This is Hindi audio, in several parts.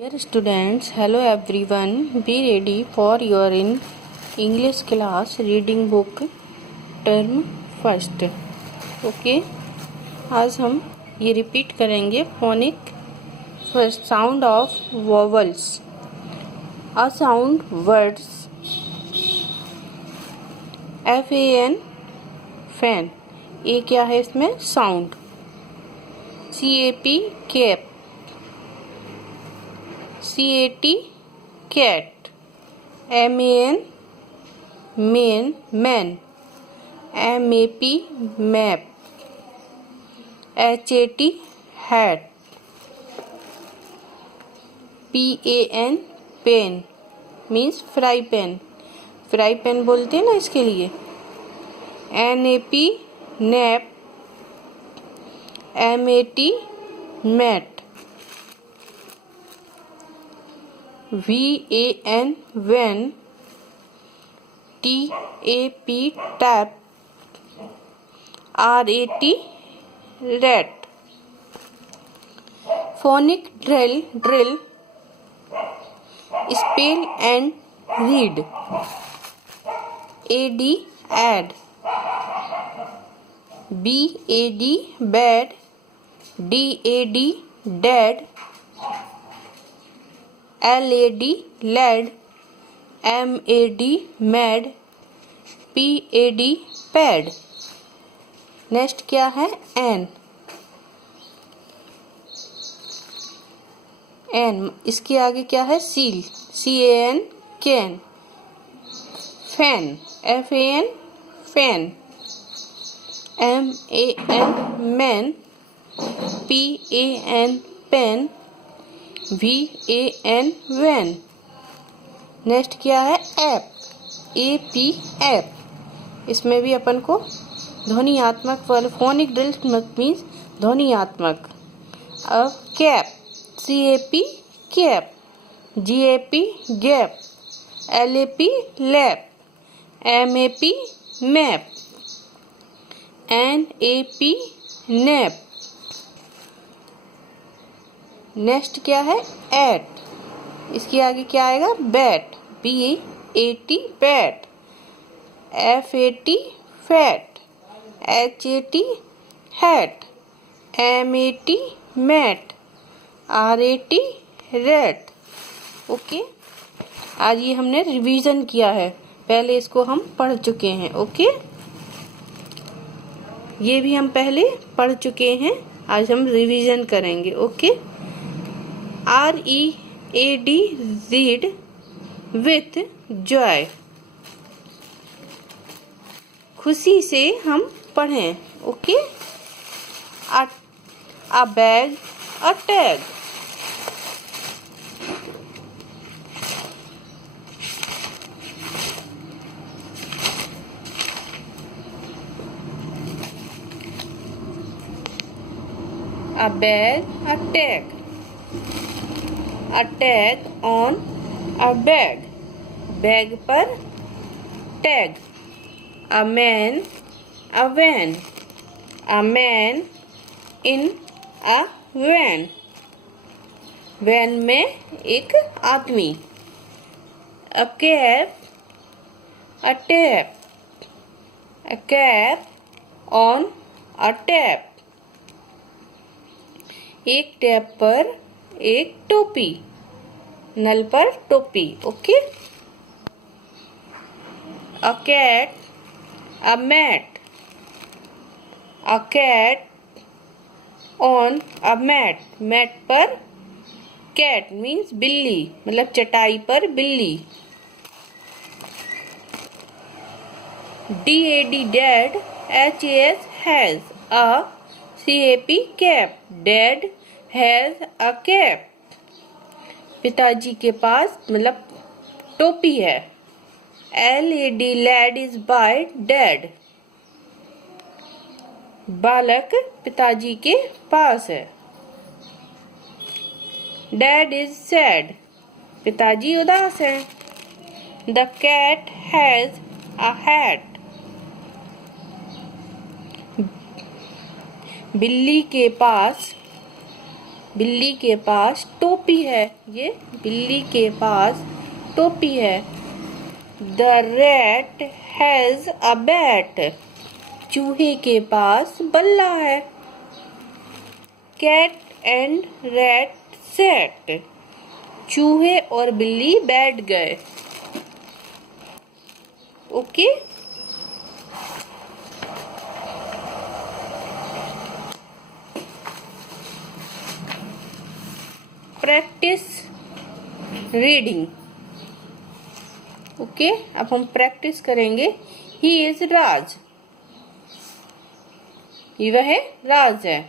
Dear students, hello everyone. Be ready for your in English class reading book term first. Okay, आज हम ये रिपीट करेंगे phonic first sound of vowels. A sound words FAN fan. ये क्या है इसमें? Sound. CAP cap. CAT cat. MAN man man. MAP map. HAT hat. PAN pen means fry pan. Fry pan बोलते हैं ना इसके लिए. NAP nap. MAT mat. VAN van. TAP tap. RAT rat. Phonic drill spell and read. AD ad. BAD bad. DAD dad. LAD lad. MAD mad. PAD pad. Next क्या है? एन. एन इसके आगे क्या है? सील. CAN can. Fan. FAN fan. MAN man. PAN pen. VAN van. Next क्या है? ऐप. AP ap. इसमें भी अपन को ध्वनियात्मक फोनिक ड्रिल मीन्स ध्वनियात्मक. अब cap. CAP cap. GAP gap. LAP lap. MAP map. NAP nap. Next क्या है? एट. इसके आगे क्या आएगा? Bat. BAT bat. FAT fat. HAT hat. MAT mat. RAT rat. Okay, आज ये हमने रिवीजन किया है. पहले इसको हम पढ़ चुके हैं. ओके, ये भी हम पहले पढ़ चुके हैं. आज हम रिवीजन करेंगे. Okay. READ read with joy. खुशी से हम पढ़ें. Okay. A bag. A tag. A bag, a tag. A tag on a bag. Bag पर tag. A man, a van. A man in a van. Van में एक आदमी. A cap, a tap. A cap on a tap. एक टैप पर एक टोपी. नल पर टोपी. Okay. A cat. A mat. A cat on a mat. Mat पर कैट मीन्स बिल्ली. मतलब चटाई पर बिल्ली. DAD dad. HAS has. CAP cap. Dad has a cap. पिताजी के पास मतलब टोपी है. LAD lad is by dad. बालक पिताजी के पास है. Dad is sad. पिताजी उदास है. The cat has a hat. बिल्ली के पास बिल्ली के पास टोपी है। ये बिल्ली के पास टोपी है। The rat has a bat. चूहे के पास बल्ला है। Cat and rat sat. चूहे और बिल्ली बैठ गए। ओके। Practice reading. ओके, अब हम प्रैक्टिस करेंगे। ही इज राज। वह राज है।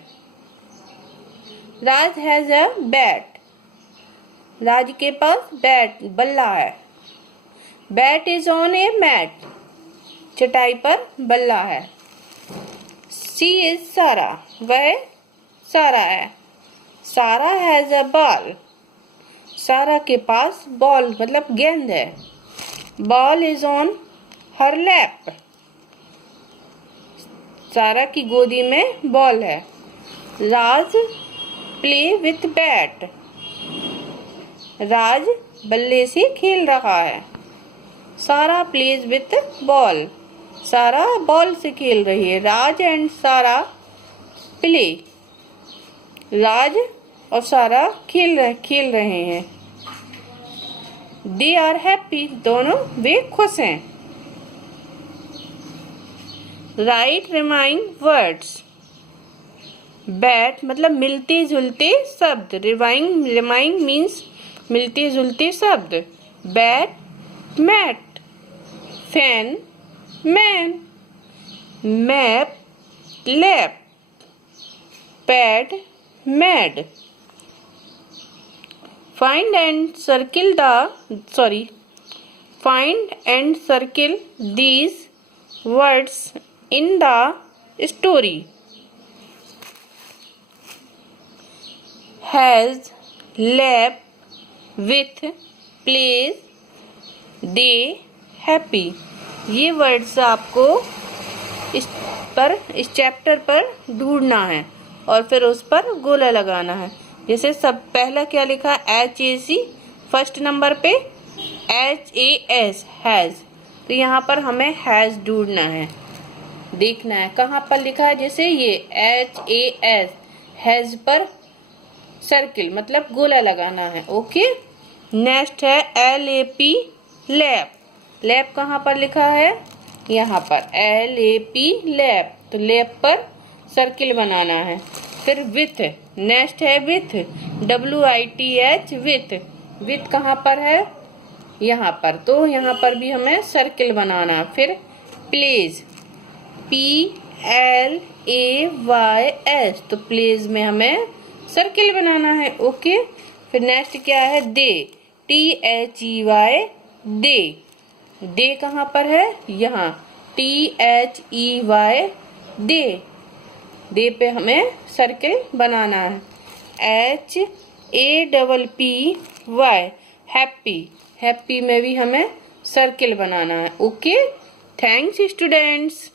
राज हैज अ बैट। राज के पास बैट बल्ला है। Bat is on a mat. चटाई पर बल्ला है। शी इज सारा। वह सारा है। सारा हैज अ बॉल। सारा के पास बॉल मतलब गेंद है। Ball is on her lap. सारा की गोदी में बॉल है। राज प्ले विथ बैट। राज बल्ले से खेल रहा है। सारा प्लेज विथ बॉल। सारा बॉल से खेल रही है। राज एंड सारा प्ले। राज और सारा खेल रहे हैं। They are happy. दोनों वे खुश हैं। Right रिमाइंग words. बैट मतलब मिलते जुलते शब्द। रिमाइंग मीन्स मिलते जुलते शब्द। Bat mat. Fan man. Map lap. Pad mad. Find and circle these words in the story. Has, lap, with, plays, they, happy. ये वर्ड्स आपको इस चैप्टर पर ढूंढना है और फिर उस पर गोला लगाना है। जैसे सब पहला क्या लिखा HAC, फर्स्ट नंबर पे HAS हैज। तो यहाँ पर हमें हैज ढूंढना है, देखना है कहाँ पर लिखा है। जैसे ये HAS हैज पर सर्किल मतलब गोला लगाना है। ओके। नेक्स्ट है LAP लैप। लैप कहाँ पर लिखा है? यहाँ पर LAP लैप। तो लैप पर सर्किल बनाना है। फिर विथ, नेक्स्ट है विथ WITH विथ। विथ कहाँ पर है? यहाँ पर। तो यहाँ पर भी हमें सर्किल बनाना है। फिर प्लेज PLAYS। तो प्लेज में हमें सर्किल बनाना है। ओके। फिर नेक्स्ट क्या है? दे THEY दे। दे कहाँ पर है? यहाँ THEY दे। दे पे हमें सर्किल बनाना है। HAPPY happy. हैप्पी में भी हमें सर्किल बनाना है। ओके। Thanks students.